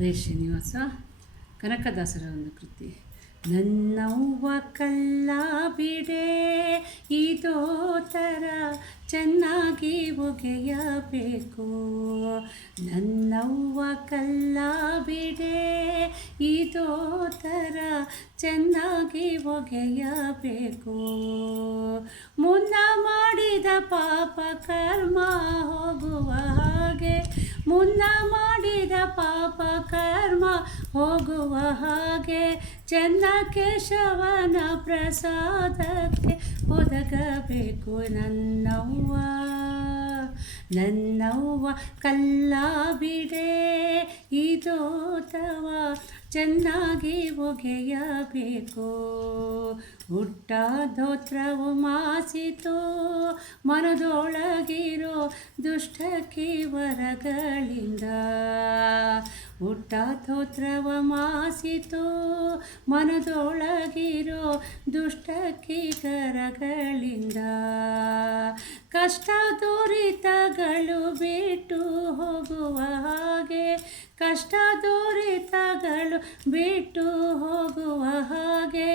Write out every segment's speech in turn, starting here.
ಹರೇ ಶ್ರೀನಿವಾಸ ಕನಕದಾಸರ ಒಂದು ಕೃತಿ. ನನ್ನವ್ವ ಕಲ್ಲ ಬಿಡೆ ಇದೋ ಥರ ಚೆನ್ನಾಗಿ ಒಗೆಯಬೇಕು. ನನ್ನವ್ವ ಕಲ್ಲ ಬಿಡೆ ಇದೋ ಥರ ಚೆನ್ನಾಗಿ ಒಗೆಯಬೇಕು. ಮುನ್ನ ಮಾಡಿದ ಪಾಪ ಕರ್ಮ ಹೋಗುವ ಹಾಗೆ ಮುನ್ನ ಮಾಡಿದ ಪಾಪ ಕರ್ಮ ಹೋಗುವ ಹಾಗೆ ಚೆನ್ನ ಕೇಶವನ ಪ್ರಸಾದಕ್ಕೆ ಒದಗಬೇಕು ನನ್ನವ್ವ. ನನ್ನವ್ವ ಕಲ್ಲ ಇದೋ ಇದೋತವ ಚೆನ್ನಾಗಿ ಒಗೆಯಬೇಕು. ಹುಟ್ಟ ಧೋತ್ರವು ಮಾಸಿತು, ಮನದೊಳಗಿರೋ ದುಷ್ಟಕಿ ವರಗಳಿಂದ. ಹುಟ್ಟ ಧೋತ್ರವ ಮಾಸಿತು, ಮನದೊಳಗಿರೋ ದುಷ್ಟಕಿ ಕರಗಳಿಂದ. ಕಷ್ಟ ದುರಿತಗಳು ಬಿಟ್ಟು ಹೋ ಕಷ್ಟ ದುರಿತಗಳು ಬಿಟ್ಟು ಹೋಗುವ ಹಾಗೆ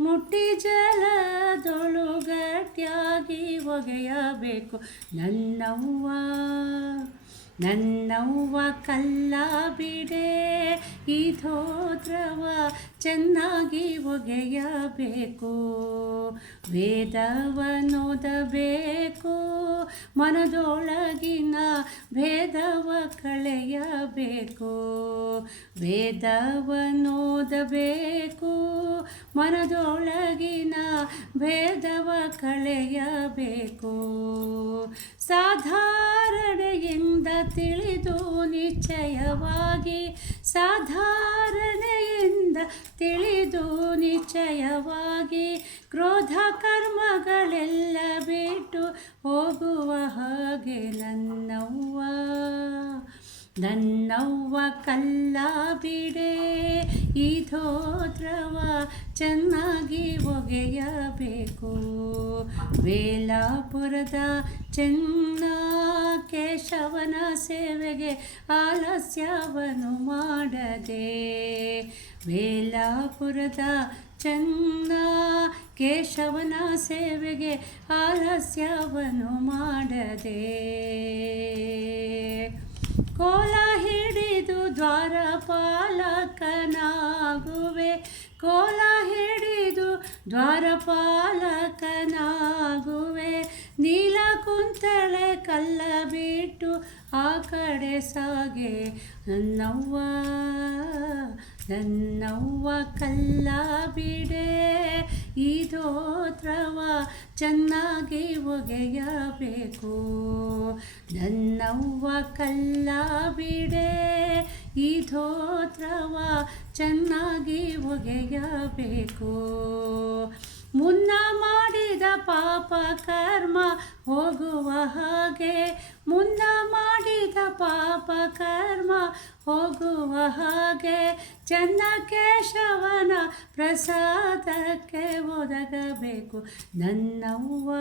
ಮುಟ್ಟಿ ಜಲದೊಳು ಗಟ್ಟಿಯಾಗಿ ಒಗೆಯಬೇಕು ನನ್ನವ್ವ. ನನ್ನವ್ವ ಕಲ್ಲ ಬಿಡೆ ಈ ಧೋತ್ರವ ಚೆನ್ನಾಗಿ ಒಗೆಯಬೇಕು. ವೇದವನ್ನೋದಬೇಕು ಮನದೊಳಗಿನ ಭೇದವ ಕಳೆಯಬೇಕು. ವೇದವನ್ನೋದಬೇಕು ಮನದೊಳಗಿನ ಭೇದವ ಕಳೆಯಬೇಕು. ಸಾಧಾರಣೆಯಿಂದ ತಿಳಿದು ನಿಶ್ಚಯವಾಗಿ ಸಾಧಾರಣೆಯಿಂದ ತಿಳಿದು ನಿಶ್ಚಯವಾಗಿ ಕ್ರೋಧ ಕರ್ಮಗಳೆಲ್ಲ ಬಿಟ್ಟು ಹೋಗುವ ಹಾಗೆ ನನ್ನವ್ವ ನನ್ನವ್ವ ಕಲ್ಲ ಬಿಡೆ, ಇದೋ ದ್ರವ ಚೆನ್ನಾಗಿ ಒಗೆಯಬೇಕು. ವೇಲಾಪುರದ ಚೆನ್ನ ಕೇಶವನ ಸೇವೆಗೆ ಆಲಸ್ಯವನ್ನು ಮಾಡದೆ, ವೇಲಾಪುರದ ಚೆನ್ನ ಕೇಶವನ ಸೇವೆಗೆ ಆಲಸ್ಯವನ್ನು ಮಾಡದೆ. ಕೋಲ ಹಿಡಿದು ದ್ವಾರಪಾಲಕನಾಗುವೆ ಕೋಲ ಹಿಡಿದು ದ್ವಾರಪಾಲಕನಾಗುವೆ ನೀಲ ಕುಂತಳೆ ಕಲ್ಲ ಬಿಟ್ಟು ಆ ಕಡೆ ಸಾಗೆ. ನನ್ನವ್ವ ನನ್ನವ್ವ ಕಲ್ಲ ಬಿಡೆ. ಈ ಚೆನ್ನಾಗಿ ಒಗೆಯಬೇಕು. ನನ್ನವ್ವ ಕಲ್ಲ ಬಿಡೆ ಈ ಚೆನ್ನಾಗಿ ಒಗೆಯಬೇಕು. ಮುನ್ನ ಮಾಡಿದ ಪಾಪ ಕರ್ಮ ಹೋಗುವ ಹಾಗೆ, ಮುನ್ನ ಮಾಡಿದ ಪಾಪ ಕರ್ಮ ಹೋಗುವ ಹಾಗೆ, ಚೆನ್ನ ಕೇಶವನ ಪ್ರಸಾದಕ್ಕೆ ಒದಗಬೇಕು. ನನ್ನವ್ವ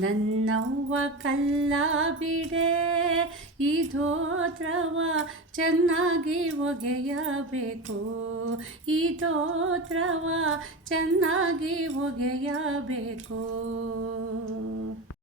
ನನ್ನವ್ವ ಕಲ್ಲ ಬಿಡೆ ಈ ಚೆನ್ನಾಗಿ ಒಗೆಯಬೇಕು. ಈ ಚೆನ್ನಾಗಿ ಒಗೆಯಬೇಕು.